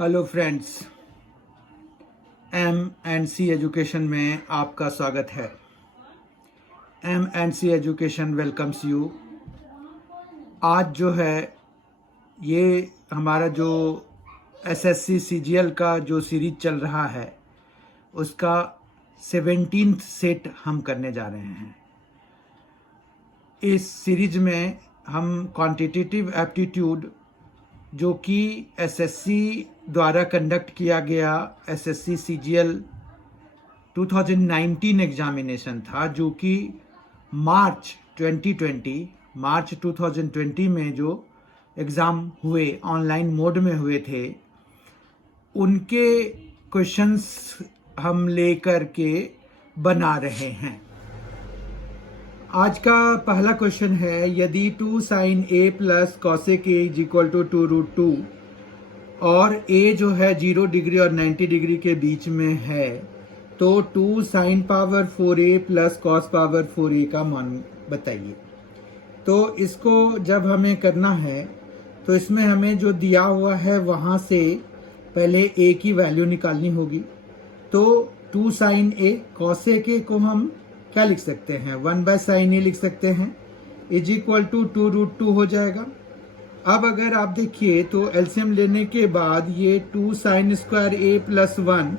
Hello friends, M&C education में आपका स्वागत है। M&C education welcomes you. आज जो है ये हमारा जो SSC CGL का जो सीरीज चल रहा है उसका 17th सेट हम करने जा रहे हैं। इस सीरीज में हम क्वांटिटेटिव एप्टीट्यूड जो कि SSC द्वारा कंडक्ट किया गया SSC CGL 2019 एग्जामिनेशन था, जो कि मार्च 2020 में जो एग्ज़ाम हुए ऑनलाइन मोड में हुए थे, उनके क्वेश्चंस हम लेकर के बना रहे हैं। आज का पहला क्वेश्चन है, यदि 2 sin A plus cosec A is equal to 2√2 और A जो है 0 डिग्री और 90 डिग्री के बीच में है, तो 2 sin power 4A plus cos power 4A का मान बताइए। तो इसको जब हमें करना है तो इसमें हमें जो दिया हुआ है वहाँ से पहले A की वैल्यू निकालनी होगी। तो 2 sin A cosec A को हम क्या लिख सकते हैं, 1/sin A लिख सकते हैं, इज इक्वल टू 2√2 हो जाएगा। अब अगर आप देखिए तो एलसीएम लेने के बाद ये 2 sin स्क्वायर A प्लस 1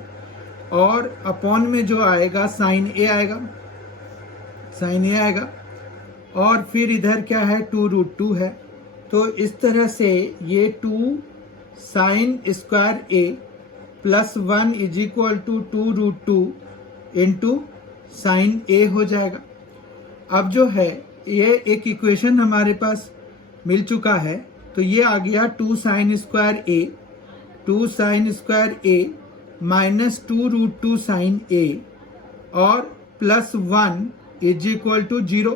और अपॉन में जो आएगा sin A आएगा और फिर इधर क्या है 2√2 है। तो इस तरह से ये 2 sin square A plus 1 is equal to 2√2 into sine A हो जाएगा। अब जो है ये एक इक्वेशन हमारे पास मिल चुका है, तो ये आ गया 2 sin square A minus 2√2 sin A और प्लस 1 इज इक्वल टू 0।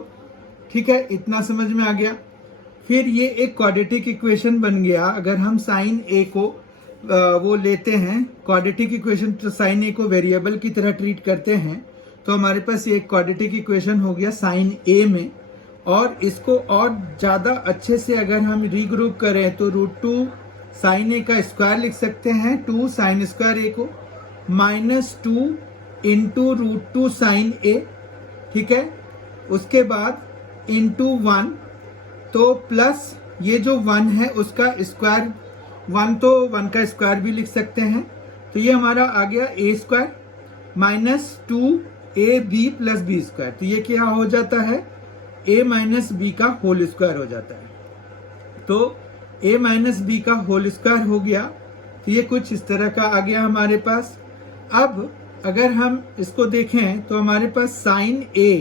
ठीक है, इतना समझ में आ गया। फिर ये एक क्वाड्रेटिक इक्वेशन बन गया। अगर हम sin A को वो लेते हैं क्वाड्रेटिक इक्वेशन, तो sin A को वेरिएबल की तरह ट्रीट करते हैं, तो हमारे पास ये क्वाड्रेटिक इक्वेशन हो गया sin A में। और इसको और ज़्यादा अच्छे से अगर हम रीग्रुप करें तो √2 sin A का स्क्वायर लिख सकते हैं, 2 sin स्क्वायर A को माइनस 2 इंटू √2 sin A। ठीक है, उसके बाद इंटू 1, तो प्लस ये जो 1 है उसका स्क्वायर, 1 तो 1 का स्क्वायर भी लिख सकते हैं, तो ये हमारा आ गया A square minus 2AB plus B square. तो ये क्या हो जाता है, A माइनस B का होल स्क्वायर हो जाता है। तो A माइनस B का होल स्क्वायर हो गया। तो ये कुछ इस तरह का आ गया हमारे पास। अब अगर हम इसको देखें तो हमारे पास sin A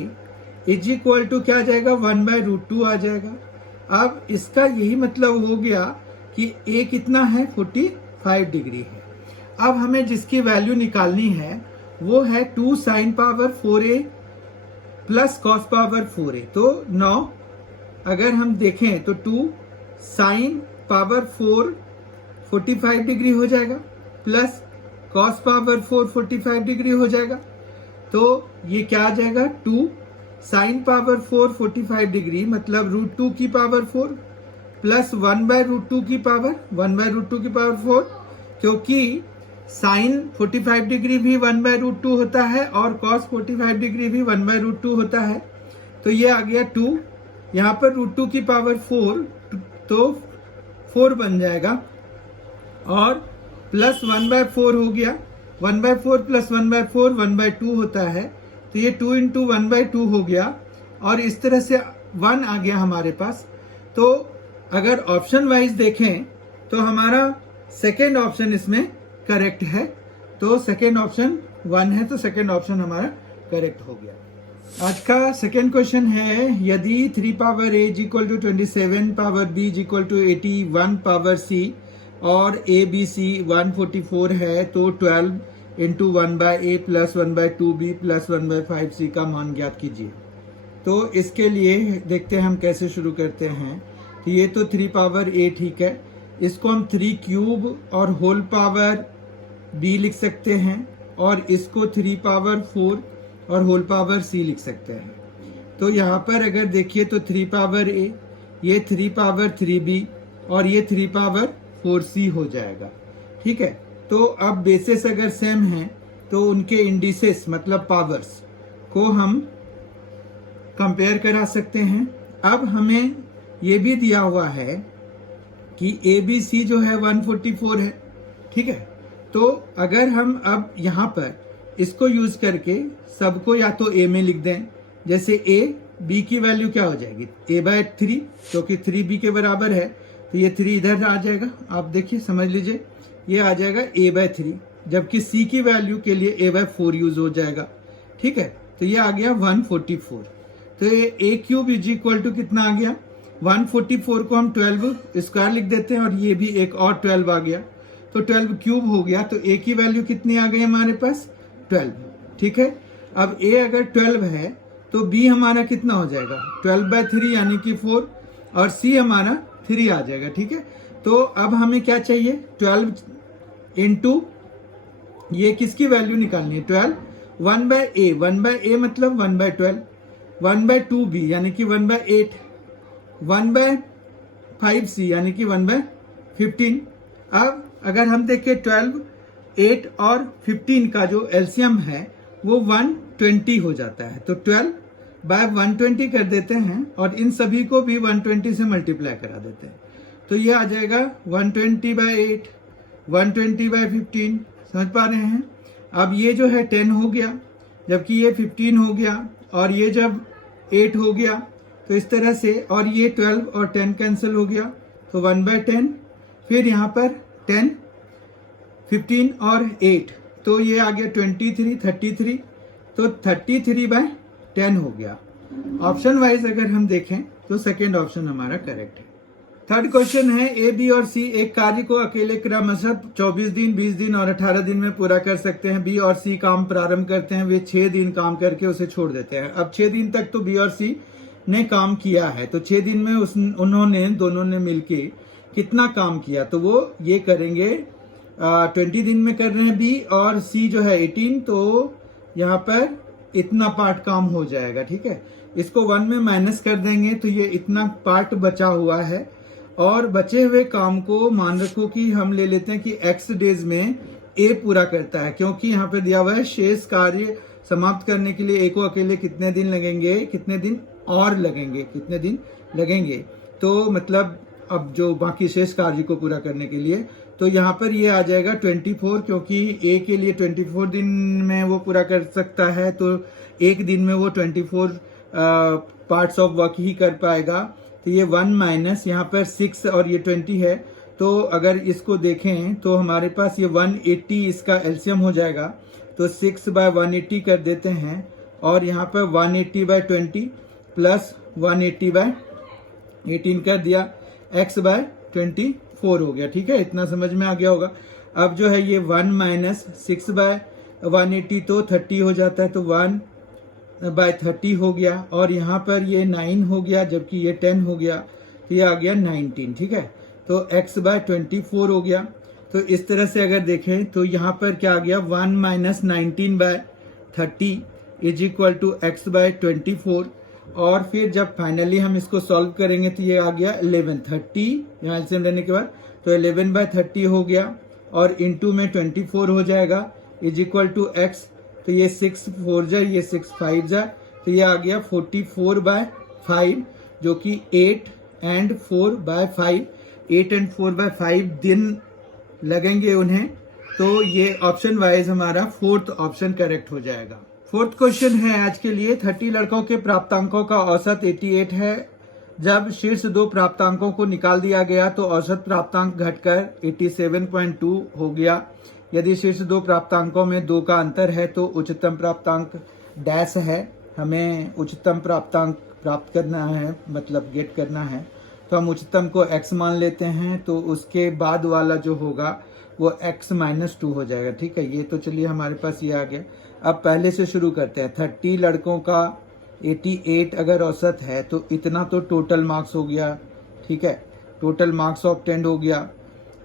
is equal to क्या आ जाएगा, 1/√2 आ जाएगा। अब इसका यही मतलब हो गया कि A कितना है, 45 डिग्री है। अब हमें जिसकी वैल्यू निकालनी है वो है 2 sin power 4A plus cos power 4A। तो 9 अगर हम देखें तो 2 sin पावर 4 45 डिग्री हो जाएगा प्लस cos पावर 4 45 डिग्री हो जाएगा। तो ये क्या आ जाएगा, 2 sin पावर 4 45 डिग्री मतलब √2 की पावर 4 प्लस 1/√2 की पावर 4, क्योंकि साइन 45 डिग्री भी 1/√2 होता है और cos 45 डिग्री भी 1/√2 होता है। तो ये आ गया 2, यहाँ पर √2 की पावर 4 तो 4 बन जाएगा और प्लस 1/4 हो गया। 1/4 प्लस 1/4 1/2 होता है, तो ये 2 इंटू 1/2 हो गया और इस तरह से 1 आ गया हमारे पास। तो अगर ऑप्शन वाइज देखें तो हमारा सेकेंड ऑप्शन इसमें करेक्ट है। तो सेकेंड ऑप्शन 1 है, तो सेकेंड ऑप्शन हमारा करेक्ट हो गया। आज का सेकेंड क्वेश्चन है, यदि 3 power A is equal to 27 power B is equal to 81 power C और ABC 144 है, तो 12 into 1/A plus 1/2B plus 1/5C का मान ज्ञात कीजिए। तो इसके लिए देखते हैं हम कैसे शुरू करते हैं। तो ये तो 3 पावर A ठीक है, इसको हम 3 क्यूब और होल पावर B लिख सकते हैं और इसको 3 पावर 4 और होल पावर C लिख सकते हैं। तो यहाँ पर अगर देखिए तो 3 पावर A, ये 3 पावर 3B और ये 3 पावर 4C हो जाएगा। ठीक है। तो अब बेसिस अगर सेम है तो उनके इंडिसेस मतलब पावर्स को हम कंपेयर करा सकते हैं। अब हमें ये भी दिया हुआ है कि ABC जो है 144 है, ठीक है। तो अगर हम अब यहाँ पर इसको यूज करके सबको या तो A में लिख दें, जैसे B की वैल्यू क्या हो जाएगी A/3, क्योंकि 3B के बराबर है तो ये 3 इधर आ जाएगा। आप देखिए समझ लीजिए, ये आ जाएगा A/3, जबकि C की वैल्यू के लिए A/4 यूज हो जाएगा, ठीक है। तो ये आ गया 144। तो ये A³ इज इक्वल टू कितना आ गया 144 को हम 12 स्क्वायर लिख देते हैं और ये भी एक और 12 आ गया, तो 12 क्यूब हो गया। तो A की वैल्यू कितनी आ गई हमारे पास 12, ठीक है। अब A अगर 12 है तो B हमारा कितना हो जाएगा 12/3 यानी कि 4, और C हमारा 3 आ जाएगा, ठीक है। तो अब हमें क्या चाहिए 12 इंटू ये किसकी वैल्यू निकालनी है 12, 1/A, 1/A मतलब 1/12, 1/2B यानी कि 1/8, 1/5C यानी कि 1/15। अब अगर हम देखें 12, 8 और 15 का जो एलसीएम है वो 120 हो जाता है, तो 12/120 कर देते हैं और इन सभी को भी 120 से मल्टीप्लाई करा देते हैं। तो ये आ जाएगा 120/8, 120/15, समझ पा रहे हैं। अब ये जो है 10 हो गया, जबकि ये 15 हो गया, और ये जब 8 हो गया, तो इस तरह से, और ये 12 और 10 कैंसिल हो गया, तो 1/10, फिर यहाँ पर 10, 15 और 8, तो ये आ गया 23, 33, तो 33/10 हो गया। ऑप्शन वाइज अगर हम देखें तो सेकेंड ऑप्शन हमारा करेक्ट है। थर्ड क्वेश्चन है A, B और C एक कार्य को अकेले क्रमशः 24 दिन, 20 दिन और 18 दिन में पूरा कर सकते हैं। B और C काम प्रारंभ करते हैं, वे 6 दिन काम करके उसे छोड़ देते हैं। अब 6 दिन तक तो B और C ने काम किया है, तो 6 दिन में उन्होंने दोनों ने मिलके कितना काम किया, तो वो ये करेंगे 20 दिन में कर रहे हैं B, और C जो है 18, तो यहाँ पर इतना पार्ट काम हो जाएगा, ठीक है। इसको 1 में माइनस कर देंगे तो ये इतना पार्ट बचा हुआ है, और बचे हुए काम को मान रखो कि हम ले लेते हैं कि x डेज में A पूरा करता है, क्योंकि यहाँ पे दिया हुआ है शेष कार्य समाप्त करने के लिए A को अकेले कितने दिन लगेंगे, कितने दिन और लगेंगे, कितने दिन लगेंगे, तो मतलब अब जो बाकी शेष कार्य को पूरा करने के लिए, तो यहाँ पर ये आ जाएगा 24, क्योंकि A के लिए 24 दिन में वो पूरा कर सकता है, तो एक दिन में वो 24 पार्ट्स ऑफ वर्क ही कर पाएगा। तो ये 1 माइनस यहाँ पर 6 और ये 20 है, तो अगर इसको देखें तो हमारे पास ये 180 इसका एलसीएम हो जाएगा, तो 6/180 कर देते हैं, और यहाँ पर 180/20 प्लस 180/18 कर दिया, x/24 हो गया, ठीक है। इतना समझ में आ गया होगा। अब जो है ये 1 माइनस 6/180 तो 30 हो जाता है, तो 1/30 हो गया, और यहाँ पर ये 9 हो गया, जबकि ये 10 हो गया, तो ये आ गया 19, ठीक है। तो x/24 हो गया। तो इस तरह से अगर देखें तो यहाँ पर क्या आ गया 1 minus 19/30 is equal to x/24, और फिर जब फाइनली हम इसको सॉल्व करेंगे तो ये आ गया 11, 30 यहाँ एलसीएम लेने के बाद, तो 11/30 हो गया, और इंटू में 24 हो जाएगा इज इक्वल टू x, तो ये 6 4 जा, ये 6 5 जा, तो ये आ गया 44/5, जो कि 8 and 4/5, 8 and 4/5 दिन लगेंगे उन्हें। तो ये ऑप्शन वाइज हमारा फोर्थ ऑप्शन करेक्ट हो जाएगा। फोर्थ क्वेश्चन है आज के लिए, 30 लड़कों के प्राप्तांकों का औसत 88 है। जब शीर्ष 2 प्राप्तांकों को निकाल दिया गया तो औसत प्राप्तांक घटकर 87.2 हो गया। यदि शीर्ष 2 प्राप्तांकों में 2 का अंतर है तो उच्चतम प्राप्तांक डैश है। हमें उच्चतम प्राप्तांक प्राप्त करना है, मतलब गेट करना है, तो हम उच्चतम को x मान लेते हैं, तो उसके बाद वाला जो होगा वो x-2 हो जाएगा, ठीक है। ये तो चलिए हमारे पास ये आ गया। अब पहले से शुरू करते हैं। 30 लड़कों का 88 अगर औसत है तो इतना तो टोटल मार्क्स हो गया, ठीक है, टोटल मार्क्स ऑफ 10 हो गया।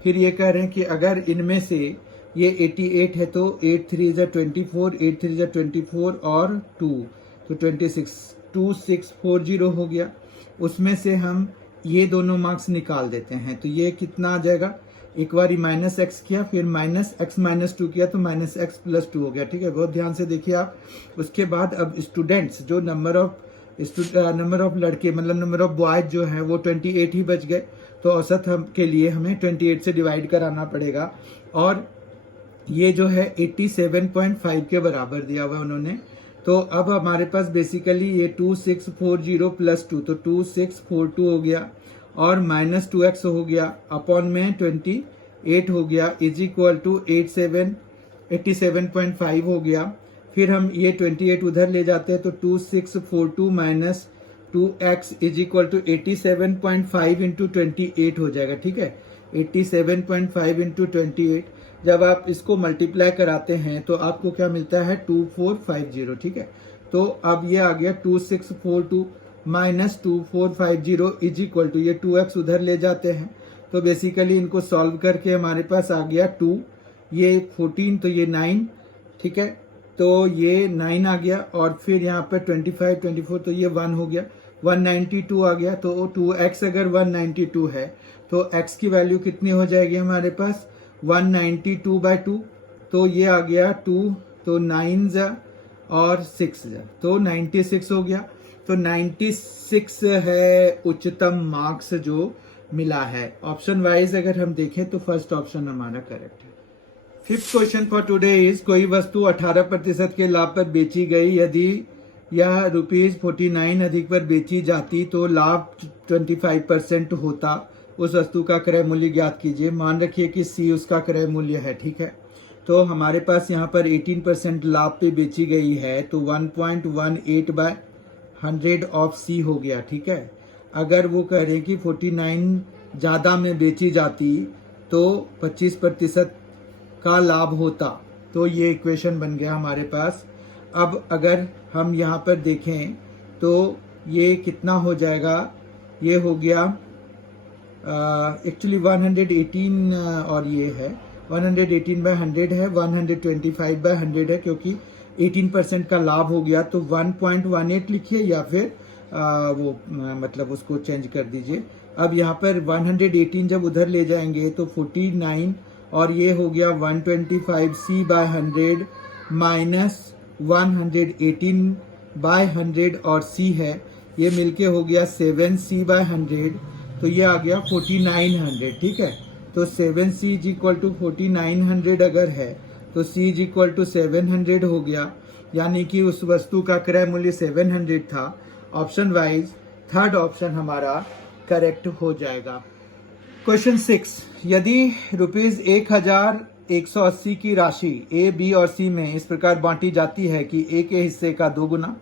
फिर ये कह रहे हैं कि अगर इनमें से ये 88 है तो 8 3 जा 24, 8 3 जा 24 और 2, तो 2640 हो गया। उसमें से हम ये दोनों मार्क्स निकाल देते हैं, तो ये कितना आ जाएगा एक बार माइनस एक्स किया, फिर माइनस एक्स माइनस टू किया तो माइनस एक्स प्लस टू हो गया। ठीक है, बहुत ध्यान से देखिए आप। उसके बाद अब स्टूडेंट्स जो नंबर ऑफ लड़के मतलब नंबर ऑफ बॉयज जो है वो 28 ही बच गए, तो औसत के लिए हमें 28 से डिवाइड कराना पड़ेगा। और ये जो है 87.5 के बराबर दिया हुआ है उन्होंने। तो अब हमारे पास बेसिकली ये 2640 प्लस 2, तो 2642 हो गया और माइनस 2x हो गया अपॉन में 28 हो गया इज इक्वल टू 87.5 हो गया। फिर हम ये 28 उधर ले जाते हैं तो 2642 minus 2x is equal to 87.5 into 28 हो जाएगा। ठीक है, 87.5 इंटू 28 जब आप इसको मल्टीप्लाई कराते हैं तो आपको क्या मिलता है 2450। ठीक है, तो अब ये आ गया 2642 माइनस 2450 इज इक्वल टू ये 2x उधर ले जाते हैं तो बेसिकली इनको सॉल्व करके हमारे पास आ गया 2, ये 14 तो ये 9। ठीक है, तो ये 9 आ गया और फिर यहाँ पर 25 24 तो ये 1 हो गया, 192 आ गया। तो 2x अगर 192 है तो x की वैल्यू कितनी हो जाएगी हमारे पास 192/2, तो ये आ गया 2, तो 9 जा और 6 जा तो 96 हो गया। तो 96 है उच्चतम मार्क्स जो मिला है। ऑप्शन वाइज अगर हम देखें तो फर्स्ट ऑप्शन हमारा करेक्ट है। Fifth question for today is कोई वस्तु 18% के लाभ पर बेची गई, यदि यह ₹49 अधिक पर बेची जाती तो लाभ 25% होता। उस वस्तु का क्रय मूल्य ज्ञात कीजिए। मान रखिए कि C उसका क्रय मूल्य है। ठीक है, तो हमारे पास यहाँ पर 18% लाभ पे बेची गई है तो 1.18/100 ऑफ C हो गया। ठीक है, अगर वो कह रहे हैं कि 49 ज़्यादा में बेची जाती तो 25% का लाभ होता, तो ये इक्वेशन बन गया हमारे पास। अब अगर हम यहाँ पर देखें तो ये कितना हो जाएगा, ये हो गया एक्चुअली 118 और ये है 118/100 है, 125/100 है क्योंकि 18% का लाभ हो गया तो 1.18 लिखिए या फिर मतलब उसको चेंज कर दीजिए। अब यहाँ पर 118 जब उधर ले जाएंगे तो 49 और ये हो गया 125C/100 माइनस 118/100 और C है, ये मिलके हो गया 7C/100, तो ये आ गया 4900। ठीक है, तो 7C इज इक्वल टू 4900 अगर है तो C इज इक्वल टू 700 हो गया, यानी कि उस वस्तु का क्रय मूल्य 700 था। ऑप्शन वाइज थर्ड ऑप्शन हमारा करेक्ट हो जाएगा। क्वेश्चन 6, यदि ₹1180 की राशि A, B और C में इस प्रकार बांटी जाती है कि A के हिस्से का 2 गुना,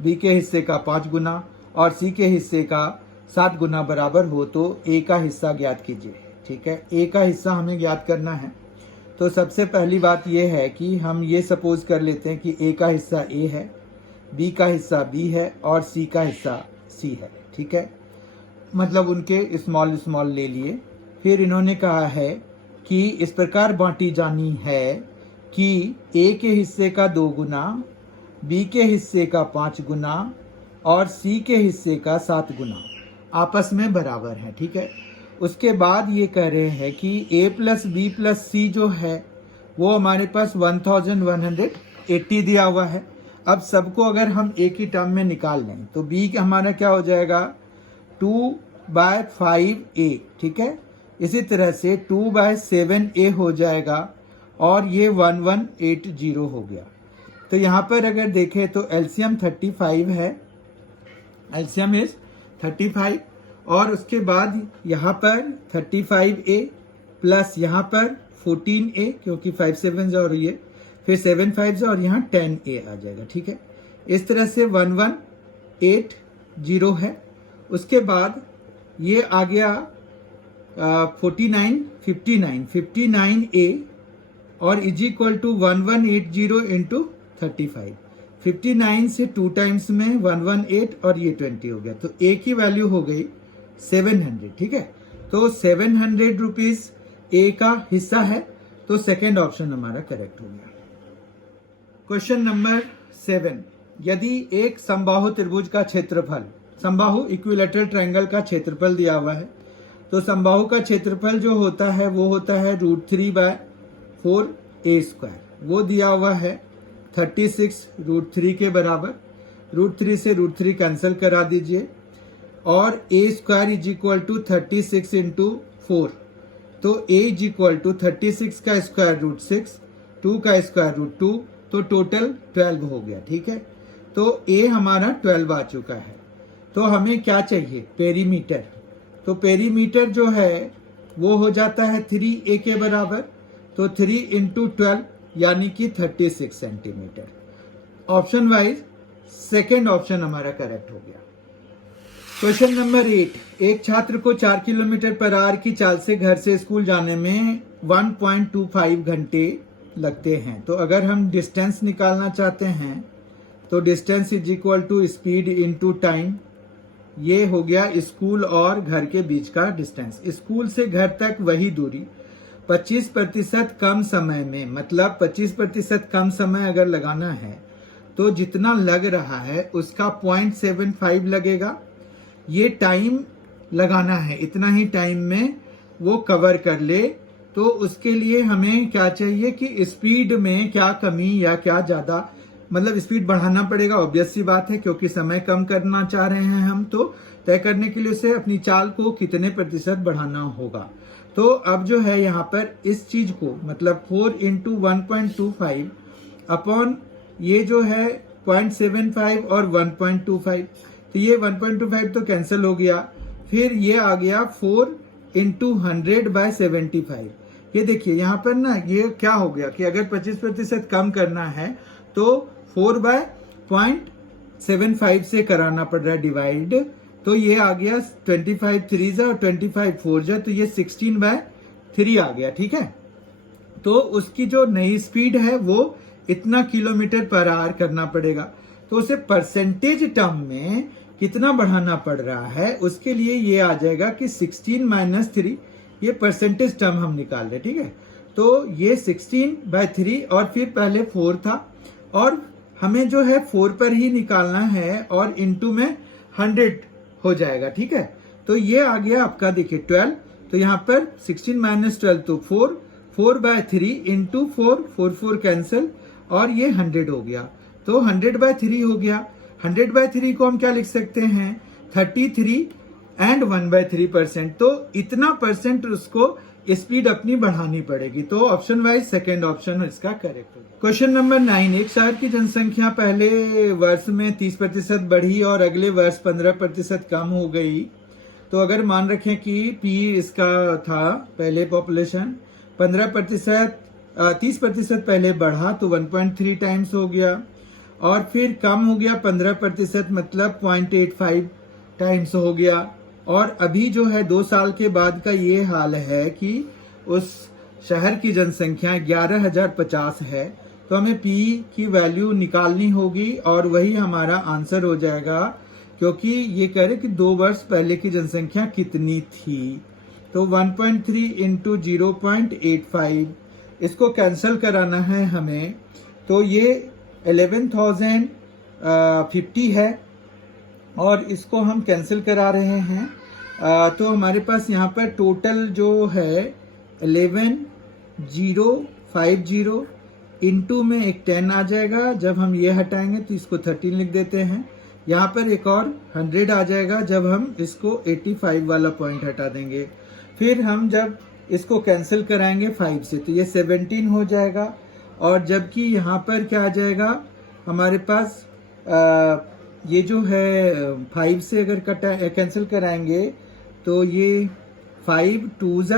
B के हिस्से का 5 गुना और C के हिस्से का 7 गुना बराबर हो तो A का हिस्सा ज्ञात कीजिए। ठीक है, A का हिस्सा हमें ज्ञात करना है। तो सबसे पहली बात यह है कि हम ये सपोज कर लेते हैं कि A का हिस्सा A है, B का हिस्सा B है और C का हिस्सा C है। ठीक है, मतलब उनके स्मॉल स्मॉल ले लिए। फिर इन्होंने कहा है कि इस प्रकार बांटी जानी है कि A के हिस्से का 2 गुना, B के हिस्से का 5 गुना और C के हिस्से का 7 गुना आपस में बराबर है। ठीक है, उसके बाद ये कह रहे हैं कि A plus B plus C जो है वो हमारे पास 1180 दिया हुआ है। अब सबको अगर हम एक ही टर्म में निकाल लें तो B हमारा क्या हो जाएगा 2/5A। ठीक है, इसी तरह से 2/7A हो जाएगा और ये 1180 हो गया। तो यहाँ पर अगर देखें तो एलसीएम 35 है, एलसीएम इज 35 और उसके बाद यहाँ पर 35A प्लस यहाँ पर 14A क्योंकि 5 7 और ये फिर 7 5 और यहाँ 10A आ जाएगा। ठीक है, इस तरह से 1180 है। उसके बाद ये आ गया 59A और इज इक्वल टू 1180 इंटू 35। 59 से 2 टाइम्स में 118 और ये 20 हो गया, तो A की वैल्यू हो गई 700। ठीक है, तो 700 रुपीज A का हिस्सा है, तो सेकेंड ऑप्शन हमारा करेक्ट हो गया। क्वेश्चन नंबर 7, यदि एक समबाहु त्रिभुज का क्षेत्रफल, समबाहु इक्विलैटरल ट्रायंगल का क्षेत्रफल दिया हुआ है तो समबाहु का क्षेत्रफल जो होता है वो होता है √3/4 वो दिया हुआ है 36 √3 के बराबर। √3 से √3 कैंसिल करा दीजिए और a² is equal to 36 into 4, तो a इज इक्वल टू 36 का स्क्वायर √6, 2 का स्क्वायर √2, तो टोटल 12 हो गया। ठीक है, तो a हमारा 12 आ चुका है। तो हमें क्या चाहिए, पेरीमीटर। तो पेरीमीटर जो है वो हो जाता है 3a के बराबर, तो 3 इंटू 12 यानी कि 36 centimetre. Option wise second option हमारा करेक्ट हो गया। क्वेश्चन नंबर 8, एक छात्र को 4 किलोमीटर पर आवर की चाल से घर से स्कूल जाने में 1.25 घंटे लगते हैं। तो अगर हम डिस्टेंस निकालना चाहते हैं तो distance is equal to speed into time. ये हो गया स्कूल और घर के बीच का डिस्टेंस। स्कूल से घर तक वही दूरी 25% कम समय में, मतलब 25% कम समय अगर लगाना है तो जितना लग रहा है उसका 0.75 लगेगा। ये टाइम लगाना है, इतना ही टाइम में वो कवर कर ले। तो उसके लिए हमें क्या चाहिए कि स्पीड में क्या कमी या क्या ज्यादा, मतलब स्पीड बढ़ाना पड़ेगा, ऑब्वियस सी बात है, क्योंकि समय कम करना चाह रहे हैं हम। तो तय करने के लिए उसे अपनी चाल को कितने प्रतिशत बढ़ाना होगा। तो अब जो है यहाँ पर इस चीज को, मतलब 4 इंटू 1.25 अपॉन ये जो है 0.75 और 1.25, तो ये 1.25 तो कैंसिल हो गया। फिर ये आ गया 4 इंटू 100/75। ये देखिए यहाँ पर ना ये क्या हो गया कि अगर 25% कम करना है तो 4/0.75 से कराना पड़ रहा है डिवाइड। तो ये आ गया 25 3 और 25 4, तो ये 16/3 आ गया। ठीक है, तो उसकी जो नई स्पीड है वो इतना किलोमीटर पर आवर करना पड़ेगा। तो उसे परसेंटेज टर्म में कितना बढ़ाना पड़ रहा है, उसके लिए ये आ जाएगा कि 16 - 3, ये परसेंटेज टर्म हम निकाल रहे। ठीक है, तो ये 16/3 और फिर पहले 4 था और हमें जो है 4 पर ही निकालना है और इंटू में 100 हो जाएगा। ठीक है, तो ये आ गया आपका देखिए 12, तो यहाँ पर 16 - 12 तो 4/3 इंटू 4 कैंसिल और ये 100 हो गया, तो 100/3 हो गया। 100/3 को हम क्या लिख सकते हैं, 33 एंड 1/3%। तो इतना परसेंट उसको स्पीड अपनी बढ़ानी पड़ेगी। तो ऑप्शन वाइज सेकेंड ऑप्शन इसका करेक्ट होगा। क्वेश्चन नंबर 9, एक शहर की जनसंख्या पहले वर्ष में 30% बढ़ी और अगले वर्ष 15% कम हो गई। तो अगर मान रखें कि पी इसका था पहले पॉपुलेशन 15%, 30% पहले बढ़ा तो 1.3 टाइम्स हो गया और फिर कम हो गया 15%, मतलब 0.85 टाइम्स हो गया। और अभी जो है 2 साल के बाद का ये हाल है कि उस शहर की जनसंख्या 11,050 है। तो हमें P की वैल्यू निकालनी होगी और वही हमारा आंसर हो जाएगा, क्योंकि ये कह रहे कि 2 वर्ष पहले की जनसंख्या कितनी थी। तो 1.3 इंटू 0.85, इसको कैंसिल कराना है हमें। तो ये 11,050 है और इसको हम कैंसिल करा रहे हैं। तो हमारे पास यहाँ पर टोटल जो है 11,050 इंटू में एक 10 आ जाएगा। जब हम ये हटाएंगे तो इसको 13 लिख देते हैं। यहाँ पर एक और 100 आ जाएगा जब हम इसको 85 वाला पॉइंट हटा देंगे। फिर हम जब इसको कैंसिल कराएंगे 5 से तो ये 17 हो जाएगा। और जबकि यहाँ पर क्या आ जाएगा हमारे पास, ये जो है 5 से अगर कैंसिल कराएंगे तो ये 5 2s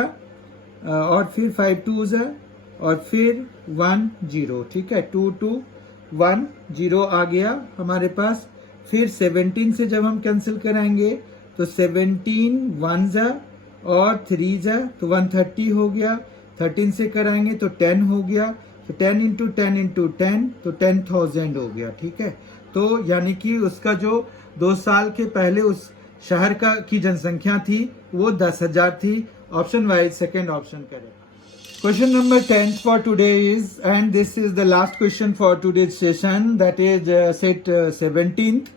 और फिर 5 2s और फिर 1 0। ठीक है, 2 2 1 0 आ गया हमारे पास। फिर 17 से जब हम कैंसिल कराएंगे तो 17 1s और 3s तो 130 हो गया। 13 से कराएंगे तो 10 हो गया। तो 10 इंटू 10 इंटू 10 तो 10,000 हो गया। ठीक है, तो यानी कि उसका जो 2 साल के पहले उस शहर की जनसंख्या थी वो 10,000 थी। ऑप्शन वाइज सेकेंड ऑप्शन करें। Question number 10 for today is, and this is the last question for today's session, that is set 17th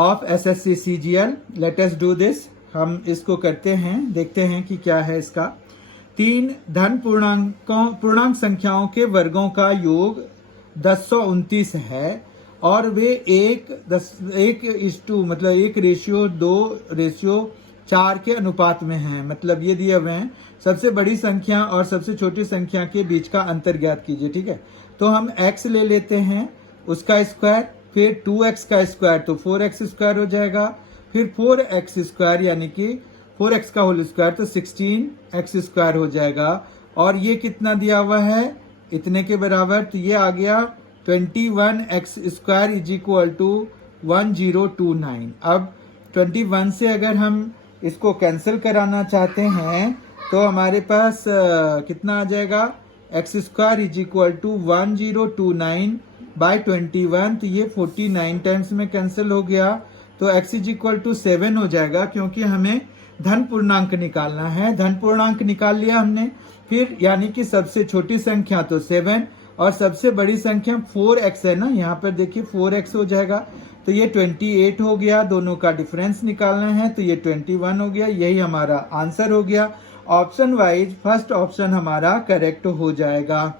of SSC CGL. Let us do this. हम इसको करते हैं, देखते हैं कि क्या है इसका। 3 धन पूर्णांक संख्याओं के वर्गों का योग 1029 है और वे 1:2 मतलब 1:2:4 के अनुपात में हैं। मतलब ये दिए हुए हैं, सबसे बड़ी संख्या और सबसे छोटी संख्या के बीच का अंतर ज्ञात कीजिए। ठीक है, तो हम x ले लेते हैं, उसका स्क्वायर, फिर 2x का स्क्वायर तो 4x स्क्वायर हो जाएगा, फिर 4x स्क्वायर यानी कि 4x का होल स्क्वायर तो 16x स्क्वायर हो जाएगा। और ये कितना दिया हुआ है, इतने के बराबर, तो ये आ गया 21x square is equal to 1029। अब 21 से अगर हम इसको कैंसिल कराना चाहते हैं तो हमारे पास कितना आ जाएगा, x square is equal to 1029 by 21, तो ये 49 टाइम्स में कैंसिल हो गया, तो x इज इक्वल टू 7 हो जाएगा, क्योंकि हमें धन पूर्णांक निकालना है। धन पूर्णांक निकाल लिया हमने, फिर यानी कि सबसे छोटी संख्या तो 7 और सबसे बड़ी संख्या 4x है ना, यहाँ पर देखिए 4x हो जाएगा, तो ये 28 हो गया। दोनों का डिफरेंस निकालना है तो ये 21 हो गया। यही हमारा आंसर हो गया। ऑप्शन वाइज फर्स्ट ऑप्शन हमारा करेक्ट हो जाएगा।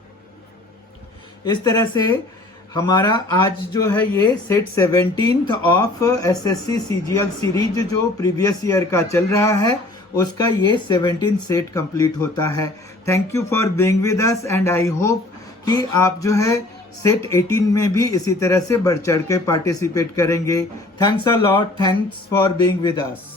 इस तरह से हमारा आज जो है ये set 17th of SSC CGL series जो प्रीवियस ईयर का चल रहा है उसका ये 17th सेट कंप्लीट होता है। Thank you for being with us and I hope कि आप जो है सेट 18 में भी इसी तरह से बढ़ चढ़ के पार्टिसिपेट करेंगे। Thanks a lot, thanks for being with us.